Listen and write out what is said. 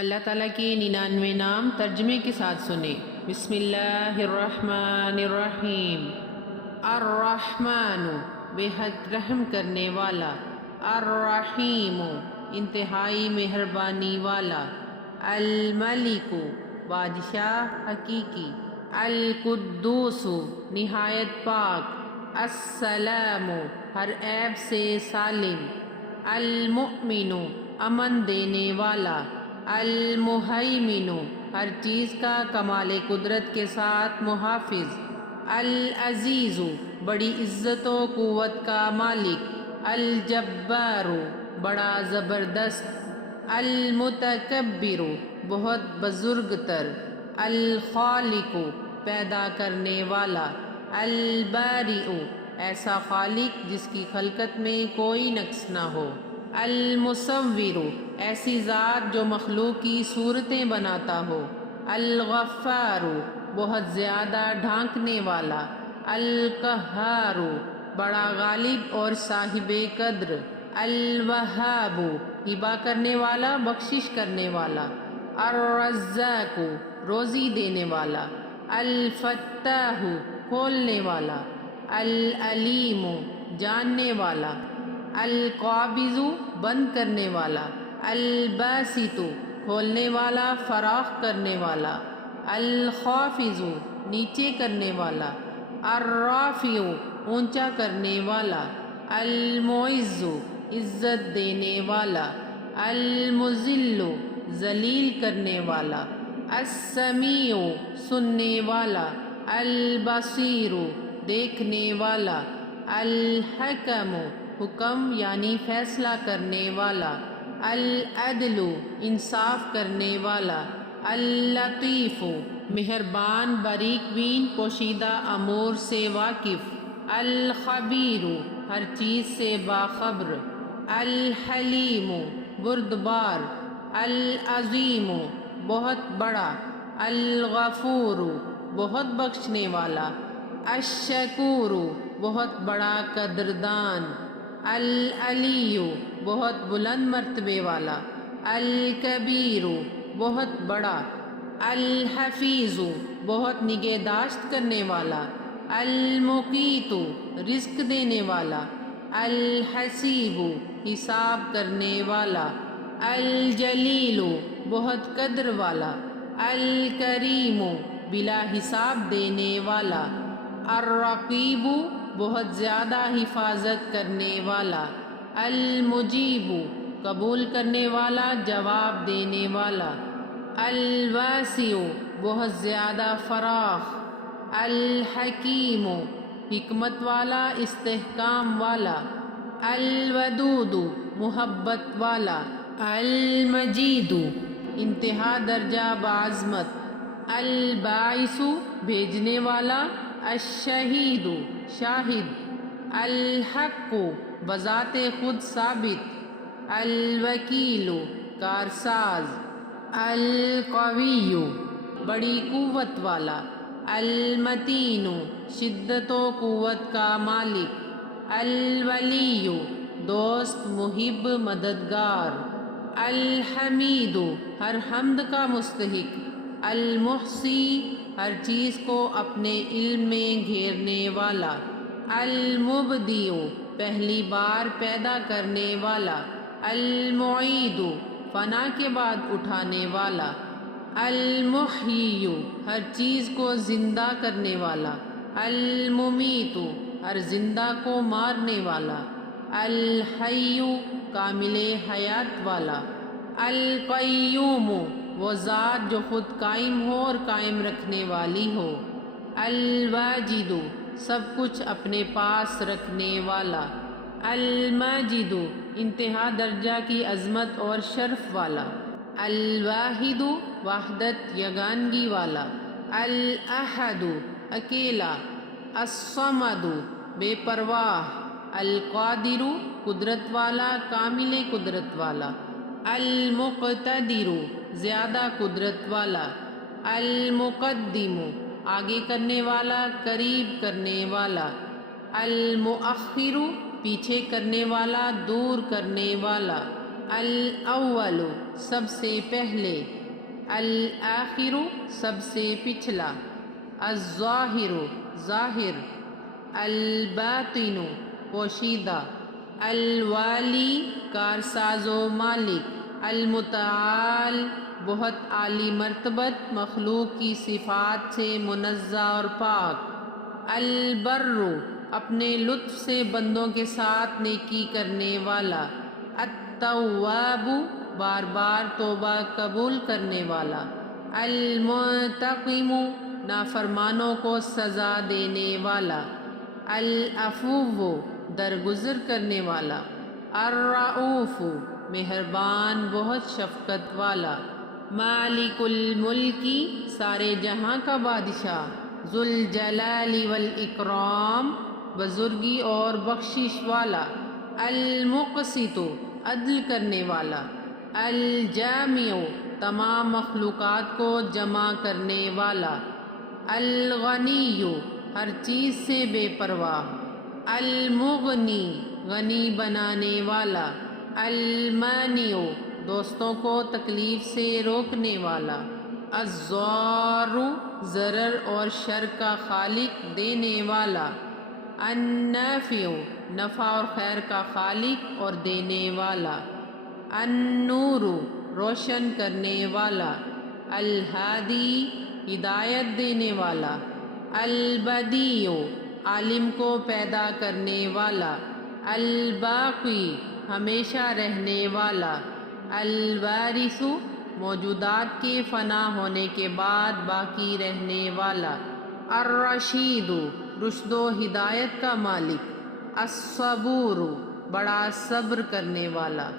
اللہ تعالیٰ کے 99 نام ترجمے کے ساتھ سنیں۔ بسم اللہ الرحمن الرحیم۔ الرحمن بے حد رحم کرنے والا، الرحیم انتہائی مہربانی والا، الملک بادشاہ حقیقی، القدوس نہایت پاک، السلام ہر عیب سے سالم، المؤمن امن دینے والا، المہیمن ہر چیز کا کمال قدرت کے ساتھ محافظ، العزیز بڑی عزت و قوت کا مالک، الجبار بڑا زبردست، المتکبر بہت بزرگ تر، الخالق پیدا کرنے والا، البارئ ایسا خالق جس کی خلقت میں کوئی نقص نہ ہو، المصور ایسی ذات جو مخلوق کی صورتیں بناتا ہو، الغفار بہت زیادہ ڈھانکنے والا، القہار بڑا غالب اور صاحب قدر، الوہاب ہبہ کرنے والا بخشش کرنے والا، الرزاق روزی دینے والا، الفتاح کھولنے والا، العلیم جاننے والا، القابض بند کرنے والا، الباسط کھولنے والا فراخ کرنے والا، الخافض نیچے کرنے والا، الرافع اونچا کرنے والا، المعز عزت دینے والا، المذل ذلیل کرنے والا، السمیع سننے والا، البصیر دیکھنے والا، الحکم حکم یعنی فیصلہ کرنے والا، العدل انصاف کرنے والا، اللطیف مہربان باریک بین پوشیدہ امور سے واقف، الخبیر ہر چیز سے باخبر، الحلیم بردبار، العظیم بہت بڑا، الغفور بہت بخشنے والا، الشکور بہت بڑا قدردان، العلی بہت بلند مرتبے والا، الکبیر بہت بڑا، الحفیظ بہت نگہداشت کرنے والا، المقیت رزق دینے والا، الحسیب حساب کرنے والا، الجلیل بہت قدر والا، الکریم بلا حساب دینے والا، الرقیب بہت زیادہ حفاظت کرنے والا، المجیب قبول کرنے والا جواب دینے والا، الواسع بہت زیادہ فراخ، الحکیم حکمت والا استحکام والا، الودود محبت والا، المجید انتہا درجہ بعظمت، الباعث بھیجنے والا، الشہید شاہد، الحق بذات خود ثابت، الوکیل کارساز، القوی بڑی قوت والا، المتین شدت و قوت کا مالک، الولی دوست محب مددگار، الحمید ہر حمد کا مستحق، المحصی ہر چیز کو اپنے علم میں گھیرنے والا، المبدئ پہلی بار پیدا کرنے والا، المعید فنا کے بعد اٹھانے والا، المحیی ہر چیز کو زندہ کرنے والا، الممیت ہر زندہ کو مارنے والا، الحی کامل حیات والا، القیوم وہ ذات جو خود قائم ہو اور قائم رکھنے والی ہو، الواجد سب کچھ اپنے پاس رکھنے والا، الماجد انتہا درجہ کی عظمت اور شرف والا، الواحد وحدت یگانگی والا، الاحد اکیلا، الصمد بے پرواہ، القادر قدرت والا کامل قدرت والا، المقتدر زیادہ قدرت والا، المقدم آگے کرنے والا قریب کرنے والا، المؤخر پیچھے کرنے والا دور کرنے والا، الاول سب سے پہلے، الآخر سب سے پچھلا، الظاہر ظاہر، الباطن پوشیدہ، الوالی کارساز و مالک، المتعال بہت عالی مرتبت مخلوق کی صفات سے منزہ اور پاک، البر اپنے لطف سے بندوں کے ساتھ نیکی کرنے والا، التواب بار بار توبہ قبول کرنے والا، المنتقم نافرمانوں کو سزا دینے والا، العفو درگزر کرنے والا، الرؤوف مہربان بہت شفقت والا، مالک الملکی سارے جہاں کا بادشاہ، ذو الجلال والاکرام بزرگی اور بخشش والا، المقسط عدل کرنے والا، الجامع تمام مخلوقات کو جمع کرنے والا، الغنی ہر چیز سے بے پرواہ، المغنی غنی بنانے والا، المانع دوستوں کو تکلیف سے روکنے والا، الضار ضرر اور شر کا خالق دینے والا، النافع نفع اور خیر کا خالق اور دینے والا، النور روشن کرنے والا، الہادی ہدایت دینے والا، البدیع عالم کو پیدا کرنے والا، الباقی ہمیشہ رہنے والا، الوارث موجودات کے فنا ہونے کے بعد باقی رہنے والا، الرشید رشد و ہدایت کا مالک، الصبور بڑا صبر کرنے والا،